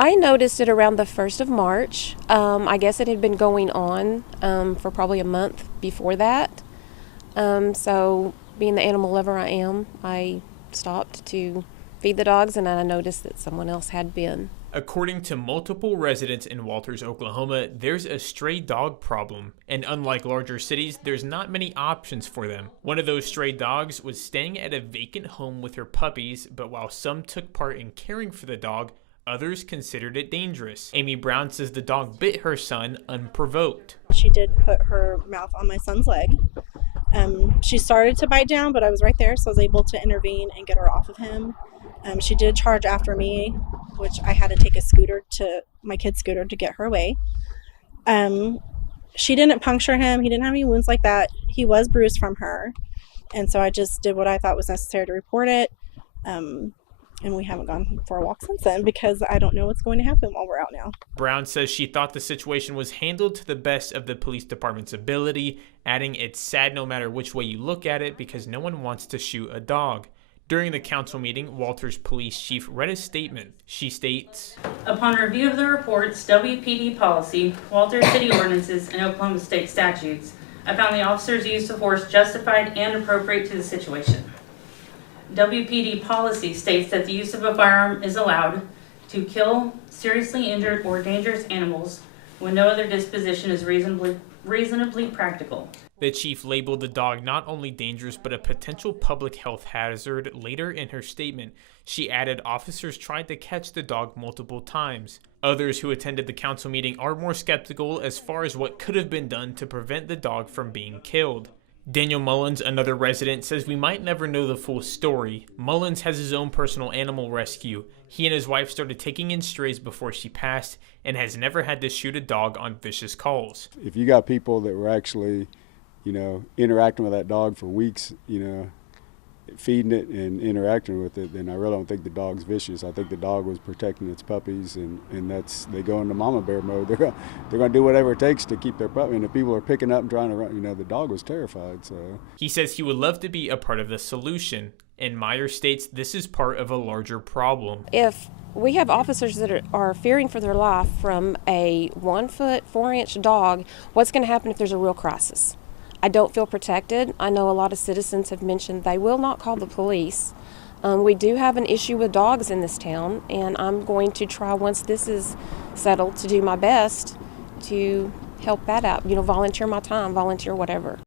I noticed it around the 1st of March. I guess it had been going on for probably a month before that. So, being the animal lover I am, I stopped to feed the dogs, and I noticed that someone else had been. According to multiple residents in Walters, Oklahoma, there's a stray dog problem, and unlike larger cities, there's not many options for them. One of those stray dogs was staying at a vacant home with her puppies, but while some took part in caring for the dog, others considered it dangerous. Amy Brown says the dog bit her son unprovoked. She did put her mouth on my son's leg. She started to bite down, but I was right there, so I was able to intervene and get her off of him. She did charge after me, which I had to take my kid's scooter to get her away. She didn't puncture him. He didn't have any wounds like that. He was bruised from her. And so I just did what I thought was necessary to report it. And we haven't gone for a walk since then because I don't know what's going to happen while we're out now. Brown says she thought the situation was handled to the best of the police department's ability, adding it's sad no matter which way you look at it because no one wants to shoot a dog. During the council meeting, Walters Police Chief read a statement. She states, "Upon review of the reports, WPD policy, Walters City ordinances, and Oklahoma state statutes, I found the officer's use of force justified and appropriate to the situation. WPD policy states that the use of a firearm is allowed to kill seriously injured or dangerous animals when no other disposition is reasonably practical." The chief labeled the dog not only dangerous but a potential public health hazard. Later in her statement, she added officers tried to catch the dog multiple times. Others who attended the council meeting are more skeptical as far as what could have been done to prevent the dog from being killed. Daniel Mullins, another resident, says we might never know the full story. Mullins has his own personal animal rescue. He and his wife started taking in strays before she passed and has never had to shoot a dog on vicious calls. If you got people that were actually interacting with that dog for weeks, feeding it and interacting with it, then I really don't think the dog's vicious. I think the dog was protecting its puppies, and they go into mama bear mode. They're going to do whatever it takes to keep their puppy. And if people are picking up and trying to run, the dog was terrified. So he says he would love to be a part of the solution, and Meyer states this is part of a larger problem. If we have officers that are fearing for their life from a 1 foot, 4-inch dog, what's going to happen if there's a real crisis? I don't feel protected. I know a lot of citizens have mentioned they will not call the police. We do have an issue with dogs in this town, and I'm going to try, once this is settled, to do my best to help that out. Volunteer my time, volunteer whatever.